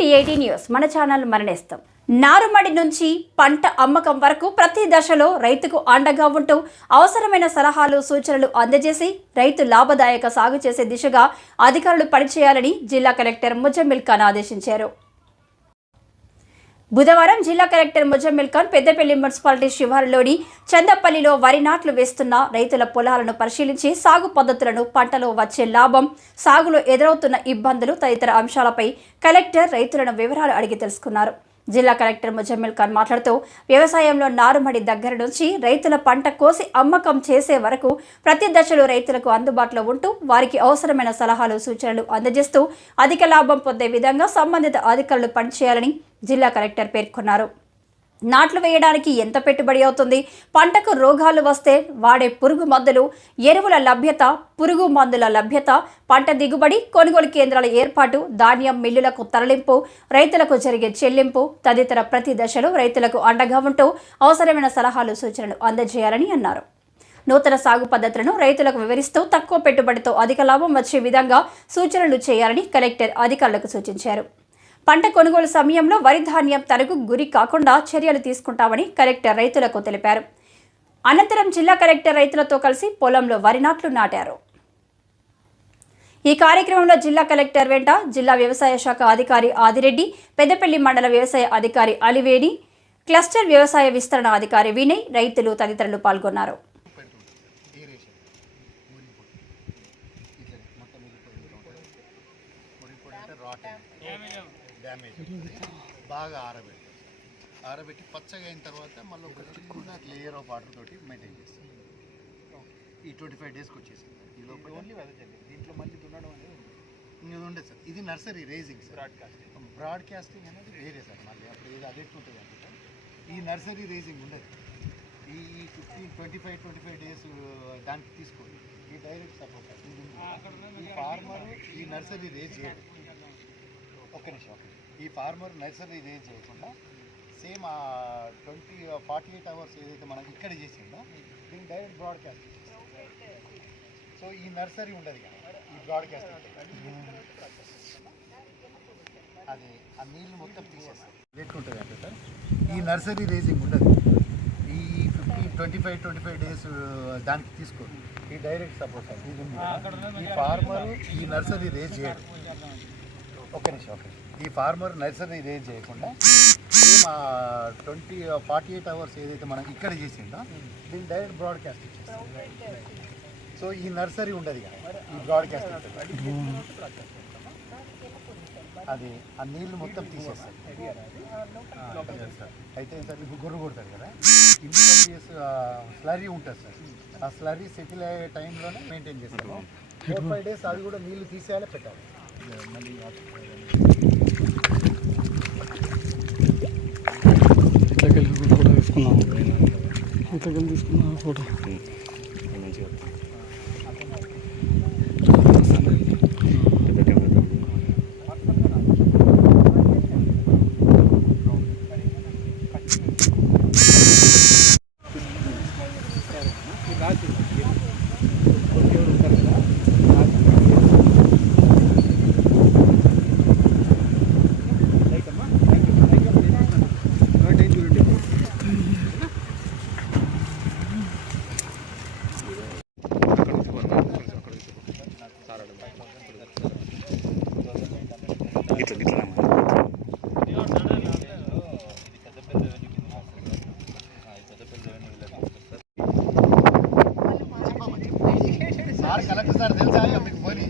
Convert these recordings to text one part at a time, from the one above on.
To news. మన channel మరణిస్తాం. నారుమడి నుంచి పంట అమ్మకం వరకు ప్రతి దశలో రైతుకు అండగా ఉంటూ అవసరమైన సలహాలు సూచనలు అందజేసి రైతు లాభదాయక సాగు చేసే దిశగా అధికారులు పనిచేయాలని జిల్లా కలెక్టర్ ముజమ్మిల్ ఖాన్ ఆదేశించారు. బుధవారం జిల్లా కలెక్టర్ ముజమ్మిల్ ఖాన్ పెద్దపల్లి మున్సిపాలిటీ శివారులోని చందపల్లిలో వరి నాట్లు వేస్తున్న రైతుల పొలాలను పరిశీలించి సాగు పద్ధతులను పంటలో వచ్చే లాభం సాగులో ఎదురవుతున్న ఇబ్బందులు తదితర అంశాలపై కలెక్టర్ రైతులను వివరాలు అడిగి తెలుసుకున్నారు. జిల్లా కలెక్టర్ ముజమ్మిల్ ఖాన్ మాట్లాడుతూ వ్యవసాయంలో నారుమడి దగ్గర నుంచి రైతుల పంట కోసి అమ్మకం చేసే వరకు ప్రతి దశలో రైతులకు అందుబాటులో ఉంటూ వారికి అవసరమైన సలహాలు సూచనలు అందజేస్తూ అధిక లాభం పొందే విధంగా సంబంధిత అధికారులు పనిచేయాలని జిల్లా కలెక్టర్ పేర్కొన్నారు. నాట్లు వేయడానికి ఎంత పెట్టుబడి అవుతుంది? పంటకు రోగాలు వస్తే వాడే పురుగు మందులు ఎరువుల లభ్యత పురుగు మందుల లభ్యత పంట దిగుబడి కొనుగోలు కేంద్రాల ఏర్పాటు ధాన్యం మిల్లులకు తరలింపు రైతులకు జరిగే చెల్లింపు తదితర ప్రతి దశలో రైతులకు అండగా ఉంటూ అవసరమైన సలహాలు సూచనలు అందజేయాలని అన్నారు. నూతన సాగు పద్ధతులను రైతులకు వివరిస్తూ తక్కువ పెట్టుబడితో అధిక లాభం వచ్చే విధంగా సూచనలు చేయాలని కలెక్టర్ అధికారులకు సూచించారు. పంట కొనుగోలు సమయంలో వరి ధాన్యం తనకు గురి కాకుండా చర్యలు తీసుకుంటామని కలెక్టర్ రైతులకు తెలిపారు. అనంతరం జిల్లా కలెక్టర్ రైతులతో కలిసి పొలంలో వరి నాట్లు నాటారు. ఈ కార్యక్రమంలో జిల్లా కలెక్టర్ వెంట జిల్లా వ్యవసాయ శాఖ అధికారి ఆదిరెడ్డి పెద్దపల్లి మండల వ్యవసాయ అధికారి అలివేణి క్లస్టర్ వ్యవసాయ విస్తరణ అధికారి వినయ్ రైతులు తదితరులు పాల్గొన్నారు ఏరేషన్ మురిగిపోయి ఇట్లా మొత్తం మురిగిపోయి ఉంటుంది మురిగిపోయి అంటే రాట్ డ్యామేజ్ బాగా ఆరబెట్టాలి ఆరబెట్టి పచ్చగా అయిన తర్వాత మళ్ళీ ఒక చిన్న లేయర్ ఆఫ్ వాటర్ తోటి మెయింటైన్ చేస్తాం ఈ ట్వంటీ ఫైవ్ డేస్కి వచ్చేసింది. ఈ లోపల ఓన్లీ దీంట్లో మళ్ళీ దున్నడం అనేది ఇది ఉండదు సార్. ఇది nursery raising sir. Broadcasting broadcasting అనేది వేరే సార్. మళ్ళీ అప్పుడు ఇది అదే ఉంటుంది అనుకుంటా. ఈ నర్సరీ రేజింగ్ ఉండదు. ఈ fifteen twenty five twenty five days దానికి తీసుకోండి. ఈ డైరెక్ట్ సపోర్ట్. ఈ ఫార్మర్ ఈ నర్సరీ రేజ్ చేయడు ఒక్క నిమిషం ఒక్క నిమిషం. ఈ ఫార్మర్ నర్సరీ రేజ్ చేయకుండా సేమ్ ఆ ట్వంటీ ఫార్టీ ఎయిట్ అవర్స్ ఏదైతే మనం ఇక్కడ చేసిందో దీన్ని డైరెక్ట్ బ్రాడ్కాస్ట్ సో ఈ నర్సరీ ఉండదు కదా ఈ బ్రాడ్కాస్ట్ అది ఆ నీళ్ళు మొత్తం తీసేస్తాం ఉంటుంది అంటే సార్. ఈ నర్సరీ రేజింగ్ ఉండదు. ఈ fifty twenty five twenty five days దానికి తీసుకోండి ఈ డైరెక్ట్ సపోర్ట్. ఈ ఫార్మర్ ఈ నర్సరీ రేజ్ చేయడు ఒక్క నిమిషం నిమిషం. ఈ ఫార్మర్ నర్సరీ ఇదేం చేయకుండా same twenty forty eight hours ఏదైతే మనం ఇక్కడ చేసిందో దీన్ని డైరెక్ట్ బ్రాడ్కాస్ట్ సో ఈ నర్సరీ ఉండదు కదా ఈ బ్రాడ్కాస్ట్ అది ఆ నీళ్ళు మొత్తం తీసేస్తారు అయితే సార్ ఇప్పుడు గొర్రె కొడతారు కదా? ఇంటర్వ్యూస్ స్లరీ ఉంటుంది సార్. ఆ స్లరీ సెటిల్ అయ్యే టైంలోనే మెయింటైన్ చేస్తాము. ఫోర్ ఫైవ్ డేస్ అది కూడా నీళ్ళు తీసేయాలి పెట్టాలి. మళ్ళీ ఇట్లకెళ్ళి ఫోటో తీసుకున్నాము ఇట్లకెళ్ళి తీసుకున్నాము photo Sir collector sir తెలుసా? మీకు పోనీ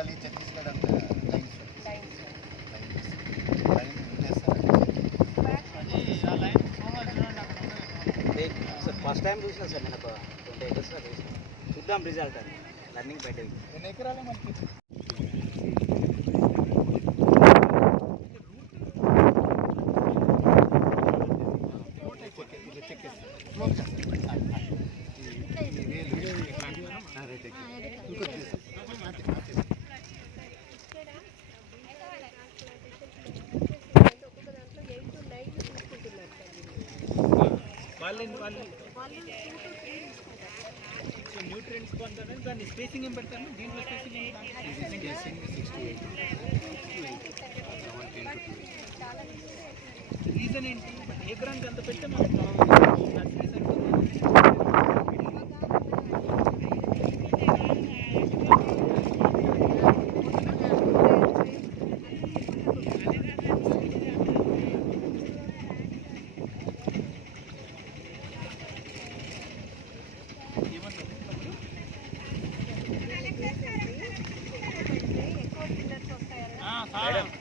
బెంగాలీ ఛత్తీస్గఢ్ అంతా లైన్స్ సార్. ఫస్ట్ టైం చూసిన సార్ నేను ఒక ట్వంటీ ఎకర్స్లో చూసిన. చూద్దాం రిజల్ట్ అని రన్నింగ్ పెట్టేది ఎన్ని ఎకరాలే మనకి? వాళ్ళని వాళ్ళు సో న్యూట్రియంట్స్ కొంటారు దాన్ని స్పేసింగ్ ఏం పెడతాను దీంట్లో స్పేసింగ్ రీజన్ ఏంటి? ఏ గ్రాంట్ ఎంత పెడితే మనకు